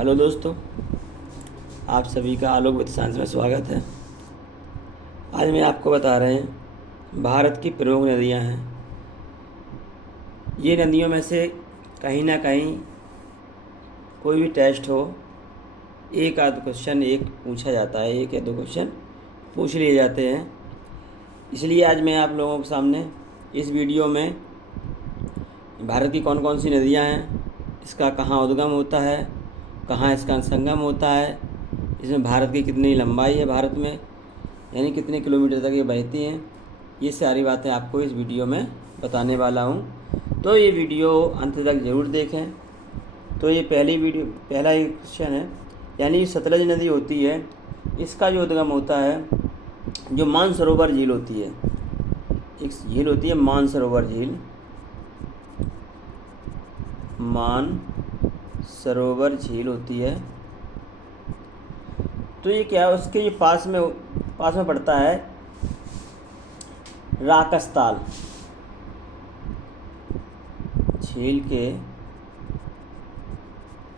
Hello दोस्तों, आप सभी का आलोक विद साइंस में स्वागत है। आज मैं आपको बता रहे हैं भारत की प्रमुख नदियां हैं। ये नदियों में से कहीं ना कहीं कोई भी टेस्ट हो, एक आध क्वेश्चन एक पूछा जाता है, एक या दो क्वेश्चन पूछ लिए जाते हैं। इसलिए आज मैं आप लोगों के सामने इस वीडियो में भारत की कौन कौन सी नदियां हैं, इसका कहाँ उद्गम होता है, कहाँ इसका संगम होता है, इसमें भारत की कितनी लंबाई है, भारत में यानी कितने किलोमीटर तक ये बहती हैं, ये सारी बातें आपको इस वीडियो में बताने वाला हूँ। तो ये वीडियो अंत तक ज़रूर देखें। तो ये पहला एक क्वेश्चन है, यानी सतलज नदी होती है, इसका जो उद्गम होता है जो मानसरोवर झील होती है, एक झील होती है मानसरोवर झील, मानसरोवर झील होती है। तो ये क्या है, उसके ये पास में पड़ता है राकसताल। झील के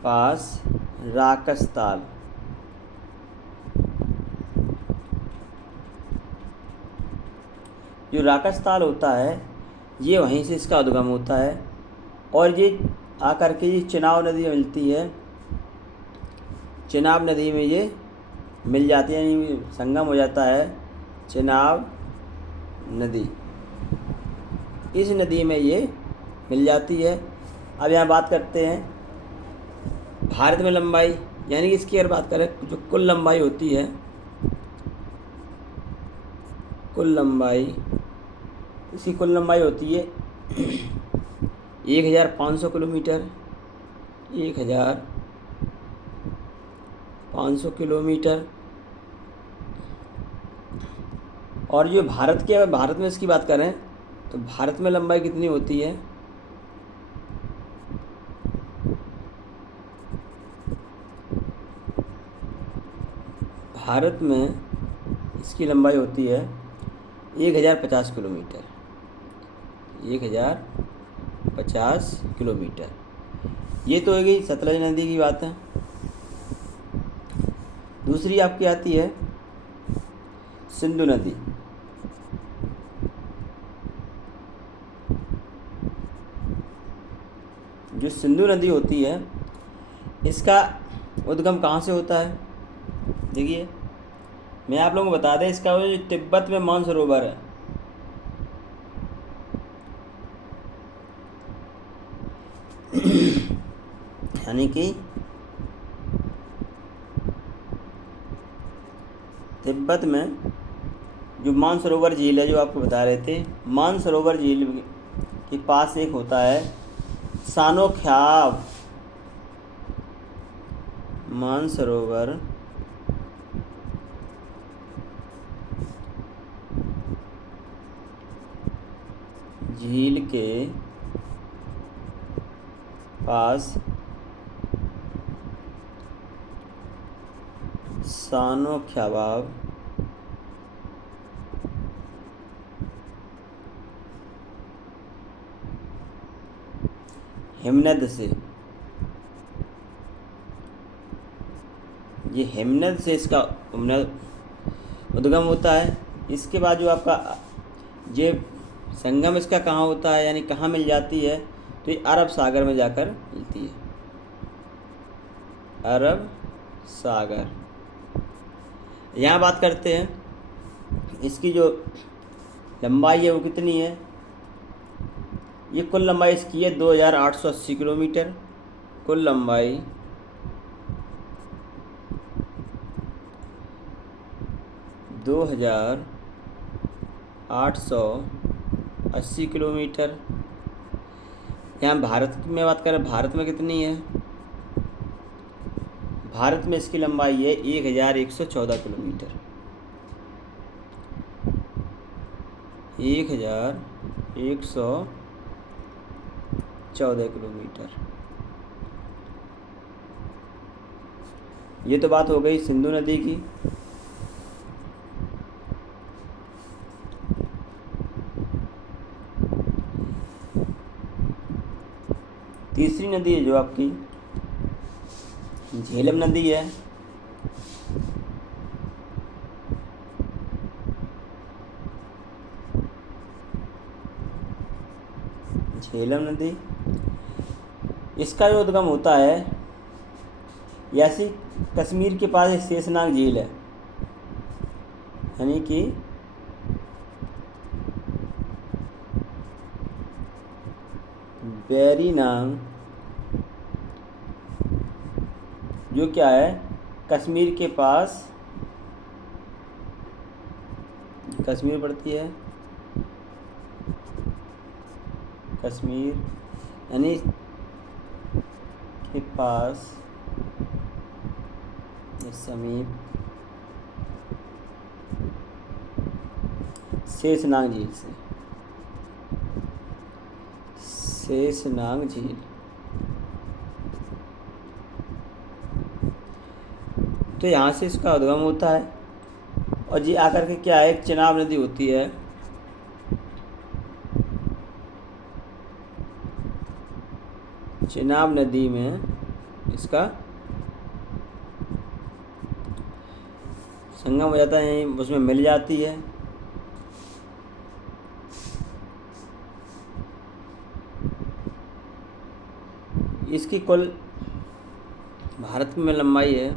पास राकसताल, जो राकसताल होता है ये वहीं से इसका उद्गम होता है, और ये आकर के ये चिनाब नदी में मिलती है। चिनाब नदी में ये मिल जाती है, यानी संगम हो जाता है चिनाब नदी, इस नदी में ये मिल जाती है। अब यहाँ बात करते हैं भारत में लंबाई, यानी कि इसकी अगर बात करें जो कुल लंबाई होती है, इसकी कुल लंबाई होती है 1500 किलोमीटर, 1500 किलोमीटर। और जो भारत में इसकी बात करें तो भारत में लंबाई कितनी होती है, भारत में इसकी लंबाई होती है 1050 किलोमीटर, 1050 किलोमीटर। ये तो हो गई सतलज नदी की बात है। दूसरी आपकी आती है सिंधु नदी। जो सिंधु नदी होती है इसका उद्गम कहाँ से होता है, देखिए मैं आप लोगों को बता दें, इसका जो तिब्बत में मानसरोवर है, यानी कि तिब्बत में जो मानसरोवर झील है, जो आपको बता रहे थे, मानसरोवर झील के पास एक होता है सानोख्याव, मानसरोवर झील के पास सानोख्यावाव हिमनद से, ये हिमनद से इसका उद्गम होता है। इसके बाद जो आपका ये संगम इसका कहाँ होता है, यानी कहाँ मिल जाती है, तो ये अरब सागर में जाकर मिलती है, अरब सागर। यहाँ बात करते हैं इसकी जो लंबाई है वो कितनी है। ये कुल लंबाई इसकी है 2880 किलोमीटर, कुल लंबाई 2880 किलोमीटर। यहाँ भारत में बात करें, भारत में कितनी है, भारत में इसकी लंबाई है 1114 किलोमीटर, 1114 किलोमीटर। ये तो बात हो गई सिंधु नदी की। तीसरी नदी है जो आपकी झेलम नदी है, झेलम नदी। इसका जो उद्गम होता है, यासी कश्मीर के पास एक शेषनाग झील है, यानी कि वेरीनाग, जो क्या है कश्मीर के पास, कश्मीर पड़ती है, कश्मीर यानी के पास समीप शेषनाग झील से, शेषनाग झील। तो यहाँ से इसका उद्गम होता है और ये आकर के क्या है, एक चिनाब नदी होती है, चिनाब नदी में इसका संगम हो जाता है, उसमें मिल जाती है। इसकी कुल भारत में लंबाई है,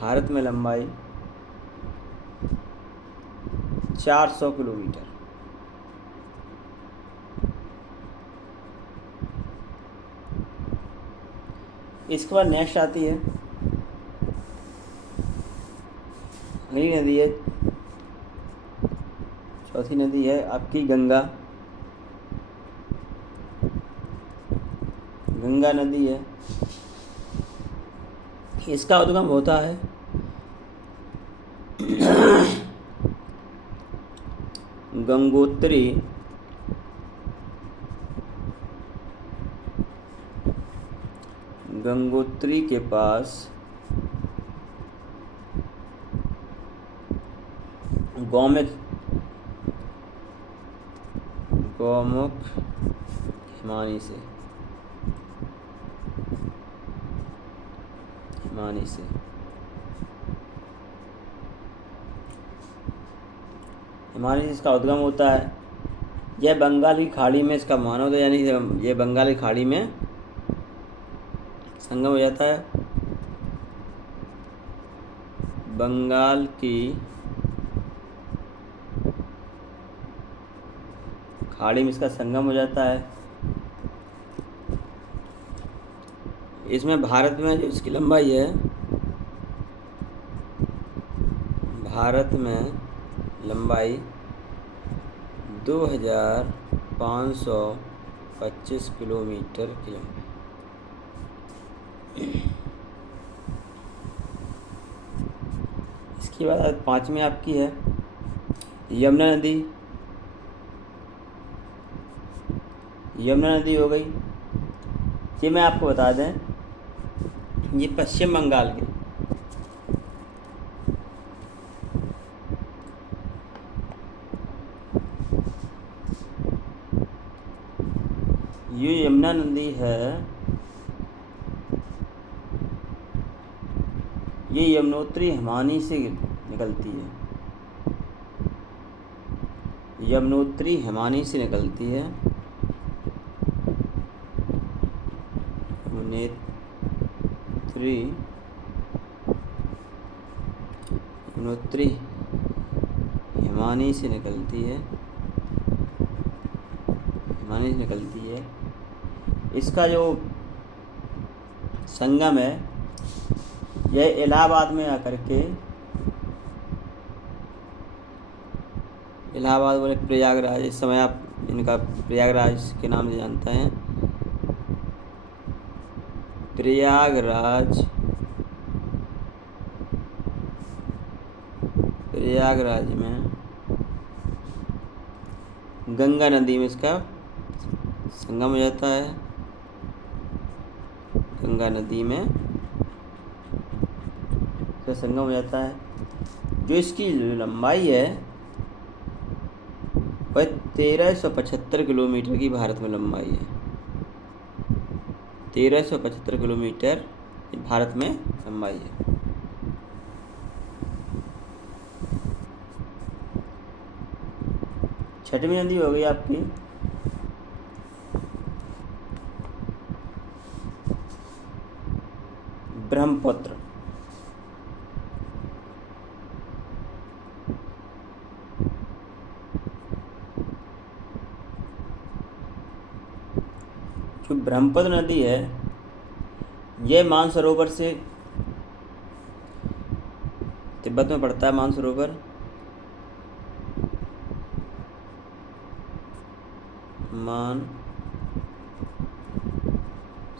भारत में लंबाई 400 किलोमीटर। इसके बाद नेक्स्ट आती है अगली नदी है, चौथी नदी है आपकी गंगा, गंगा नदी है। इसका उद्गम होता है गंगोत्री, गंगोत्री के पास गौमुख, गौमुख हिमानी से, हिमानी से हिमानी से इसका उद्गम होता है। यह बंगाल की खाड़ी में इसका मानव, यानी ये बंगाल की खाड़ी में संगम हो जाता है, बंगाल की खाड़ी में इसका संगम हो जाता है। इसमें भारत में जो इसकी लंबाई है, भारत में लंबाई 2525 किलोमीटर की। इसके बाद पांचवी आपकी है यमुना नदी, यमुना नदी हो गई। ये मैं आपको बता दें, ये पश्चिम बंगाल की, ये यमुना नदी है, ये यमुनोत्री हिमानी से निकलती है, यमुनोत्री हिमानी से निकलती है, यमुनोत्री हिमानी से निकलती है, हिमानी से निकलती है। इसका जो संगम है, यह इलाहाबाद में आकर के, इलाहाबाद बोले प्रयागराज, इस समय आप इनका प्रयागराज के नाम से जानते हैं, प्रयागराज, प्रयागराज में गंगा नदी में इसका संगम हो जाता है, गंगा नदी में इसका संगम हो जाता है। जो इसकी लंबाई है वह 1375 किलोमीटर की भारत में लंबाई है, 1375 किलोमीटर भारत में लंबाई है। छठवीं नदी हो गई आपकी ब्रह्मपुत्र। जो ब्रह्मपुत्र नदी है यह मानसरोवर से, तिब्बत में पड़ता है मानसरोवर,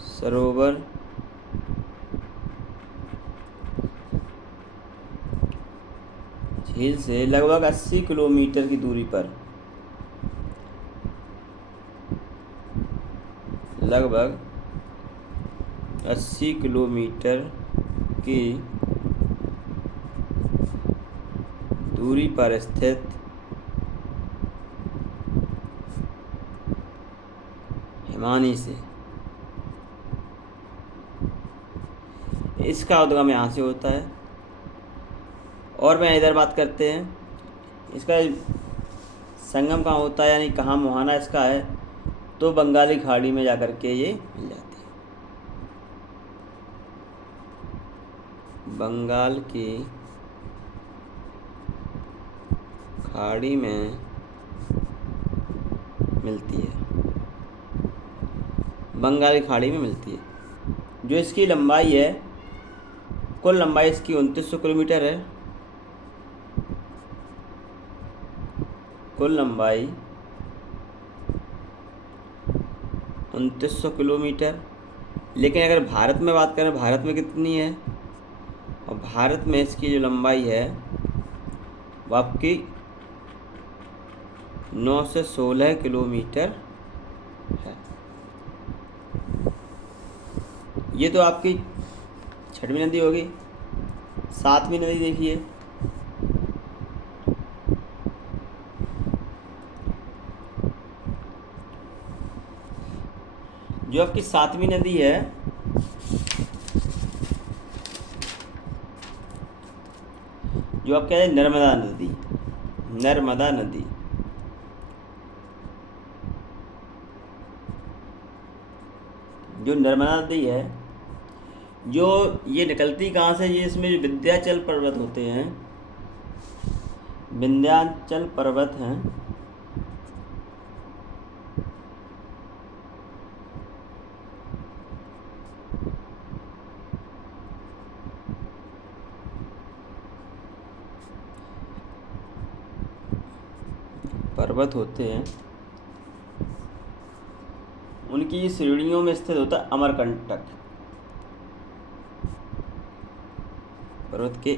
सरोवर झील से लगभग 80 किलोमीटर की दूरी पर, लगभग 80 किलोमीटर की दूरी पर स्थित हिमानी से, इसका उद्गम यहाँ से होता है। और मैं इधर बात करते हैं, इसका संगम कहाँ होता है, यानी कहाँ मुहाना इसका है, तो बंगाली खाड़ी में जाकर के ये मिल जाती है। बंगाल की खाड़ी में मिलती है, बंगाली खाड़ी में मिलती है। जो इसकी लंबाई है, कुल लंबाई इसकी 2900 किलोमीटर है। कुल लंबाई 2900 किलोमीटर। लेकिन अगर भारत में बात करें, भारत में कितनी है, और भारत में इसकी जो लंबाई है वो आपकी 9 से 16 किलोमीटर है। ये तो आपकी छठवीं नदी होगी। सातवीं नदी देखिए, जो आपकी सातवीं नदी है जो आप कह रहे हैं नर्मदा नदी। नर्मदा नदी जो नर्मदा नदी है, जो ये निकलती कहाँ से, ये इसमें जो विंध्याचल पर्वत होते हैं, विंध्याचल पर्वत हैं, पर्वत होते हैं, उनकी श्रेणियों में स्थित होता है अमरकंटक पर्वत के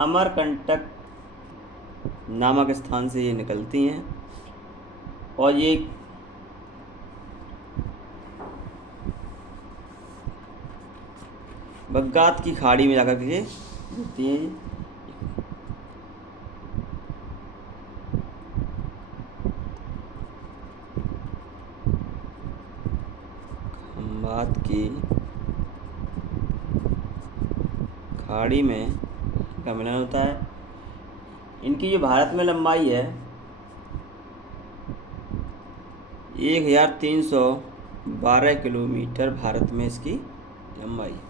अमरकंटक नामक स्थान से ये निकलती हैं, और ये बग्गात की खाड़ी में जाकर के गिरती हैं। खंभात की खाड़ी में इनका मिलन होता है। इनकी जो भारत में लंबाई है 1312 किलोमीटर, भारत में इसकी लंबाई है।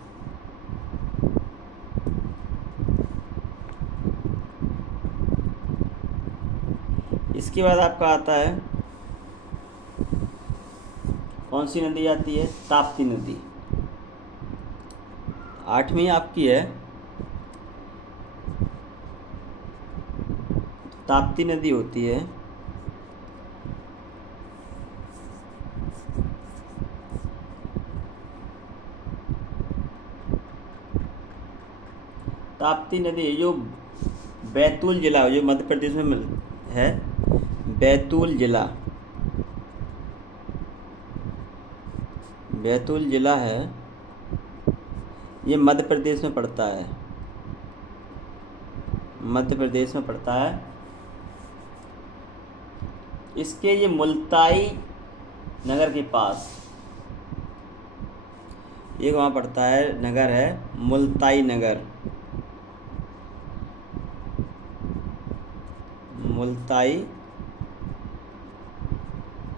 इसके बाद आपका आता है, कौन सी नदी आती है, ताप्ती नदी। आठवीं आपकी है ताप्ती नदी होती है। ताप्ती नदी जो बैतूल जिला, जो मध्य प्रदेश में है, बैतूल जिला, बैतूल जिला है, ये मध्य प्रदेश में पड़ता है। मध्य प्रदेश में पड़ता है। इसके ये मुल्ताई नगर के पास एक वहाँ पड़ता है, नगर है मुल्ताई नगर। मुल्ताई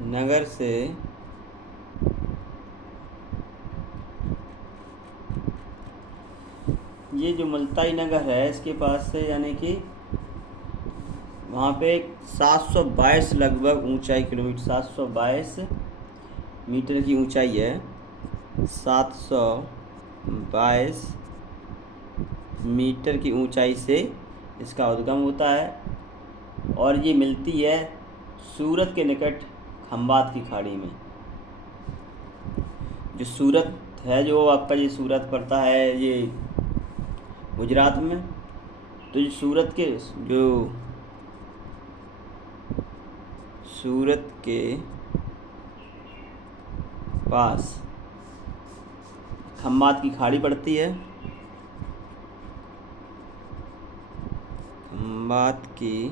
नगर से ये जो मुल्ताई नगर है इसके पास से यानी कि वहाँ पे 722 लगभग ऊंचाई, किलोमीटर 722 मीटर की ऊंचाई है। 722 मीटर की ऊंचाई से इसका उद्गम होता है और ये मिलती है सूरत के निकट खंबात की खाड़ी में। जो सूरत है, जो आपका ये सूरत पड़ता है ये गुजरात में, तो ये सूरत के पास खंबात की खाड़ी पड़ती है। खंबात की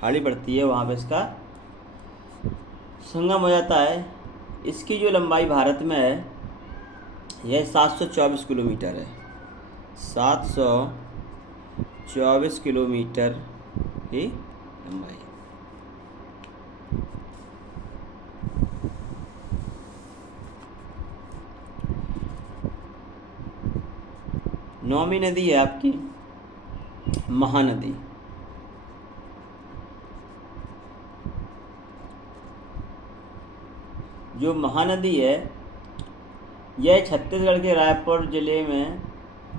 खाड़ी पड़ती है, वहाँ पे इसका संगम हो जाता है। इसकी जो लंबाई भारत में है यह 724 किलोमीटर है। 724 किलोमीटर की लंबाई। नौवीं नदी है आपकी महानदी। जो महानदी है यह छत्तीसगढ़ के रायपुर ज़िले में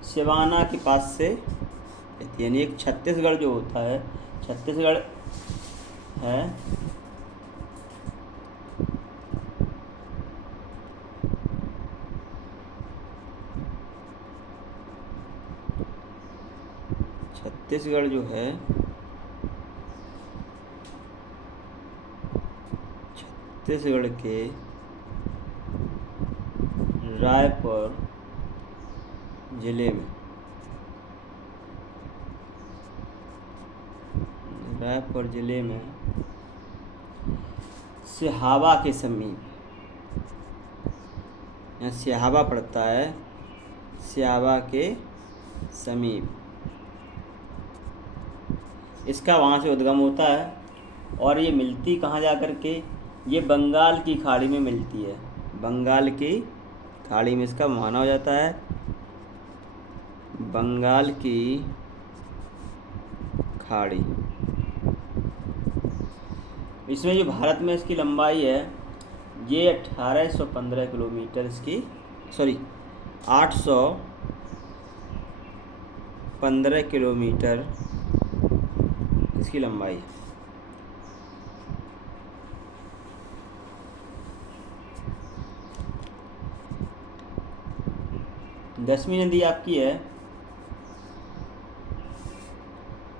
सिवाना के पास से, यानी एक छत्तीसगढ़ जो होता है, छत्तीसगढ़ है छत्तीसगढ़ जो है छत्तीसगढ़ के रायपुर ज़िले में, रायपुर ज़िले में सिहावा के समीप, यहाँ सिहावा पड़ता है, सिहावा के समीप इसका वहाँ से उद्गम होता है। और ये मिलती कहाँ जा कर के, ये बंगाल की खाड़ी में मिलती है। बंगाल की खाड़ी में इसका मुहाना हो जाता है। बंगाल की खाड़ी, इसमें जो भारत में इसकी लंबाई है ये 1815 किलोमीटर इसकी, 815 किलोमीटर इसकी लंबाई है। दसवीं नदी आपकी है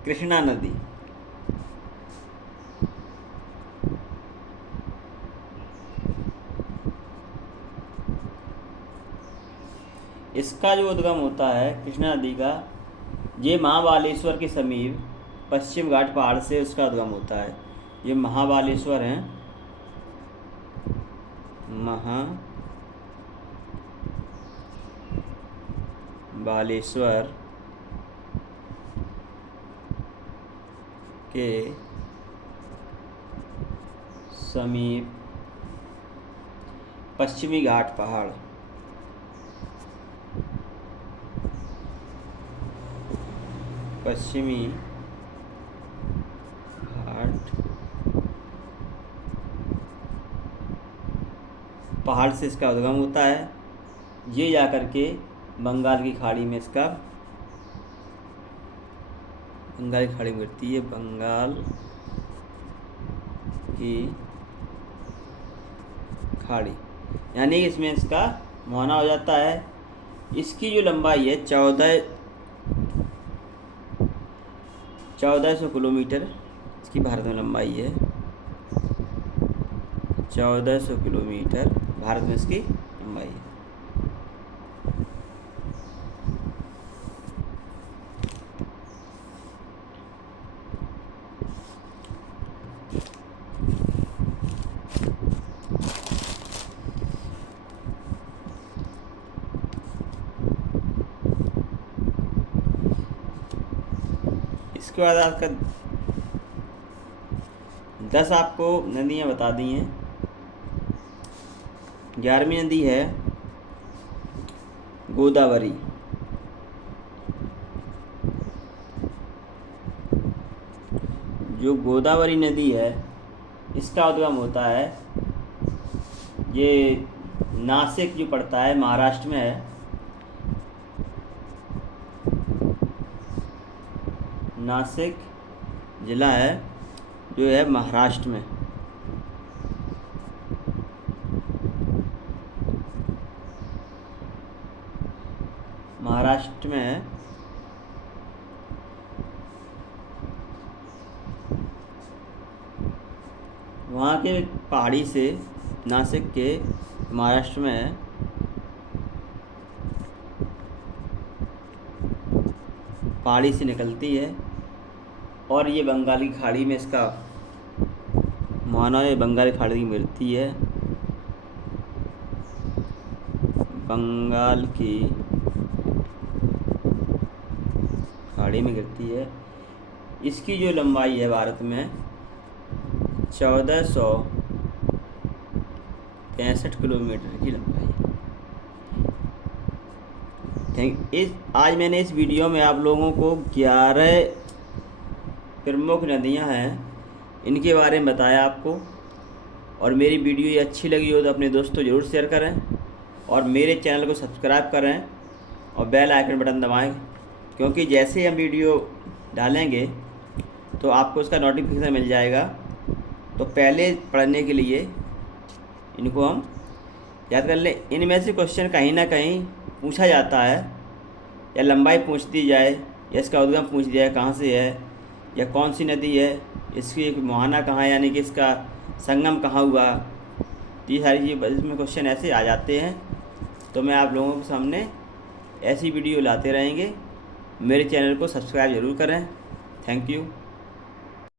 कृष्णा नदी। इसका जो उद्गम होता है कृष्णा नदी का, ये महाबालेश्वर के समीप पश्चिम घाट पहाड़ से उसका उद्गम होता है। ये महाबालेश्वर हैं, महाबालेश्वर के समीप पश्चिमी घाट पहाड़, पश्चिमी घाट पहाड़ से इसका उद्गम होता है। ये जाकर के बंगाल की खाड़ी में इसका, बंगाल की खाड़ी में गिरती है। बंगाल की खाड़ी यानी इसमें इसका मुहाना हो जाता है। इसकी जो लंबाई है 1400 किलोमीटर इसकी भारत में लंबाई है। 1400 किलोमीटर भारत में इसकी लंबाई है। इसके बाद आपका 10 आपको नदियाँ बता दी हैं। 11वीं नदी है गोदावरी। जो गोदावरी नदी है इसका उद्गम होता है, ये नासिक जो पड़ता है महाराष्ट्र में है। नासिक ज़िला है जो है महाराष्ट्र में। महाराष्ट्र में है। वहाँ के पहाड़ी से, नासिक के महाराष्ट्र में है, पहाड़ी से निकलती है और ये बंगाली खाड़ी में इसका माना है, बंगाली खाड़ी में मिलती है। बंगाल की खाड़ी में गिरती है। इसकी जो लंबाई है भारत में 1465 किलोमीटर की लंबाई है। आज मैंने इस वीडियो में आप लोगों को 11 प्रमुख नदियां हैं इनके बारे में बताया आपको। और मेरी वीडियो ये अच्छी लगी हो तो अपने दोस्तों ज़रूर शेयर करें और मेरे चैनल को सब्सक्राइब करें और बेल आइकन बटन दबाएं, क्योंकि जैसे हम वीडियो डालेंगे तो आपको उसका नोटिफिकेशन मिल जाएगा। तो पहले पढ़ने के लिए इनको हम याद कर लें। इनमें से क्वेश्चन कहीं ना कहीं पूछा जाता है, या लंबाई पूछ दी जाए, या इसका उद्गम पूछ दिया है कहाँ से है, या कौन सी नदी है, इसकी मुहाना कहाँ है, यानी कि इसका संगम कहाँ हुआ। ये सारी चीज़ इसमें क्वेश्चन ऐसे आ जाते हैं। तो मैं आप लोगों के सामने ऐसी वीडियो लाते रहेंगे। मेरे चैनल को सब्सक्राइब ज़रूर करें। Thank you.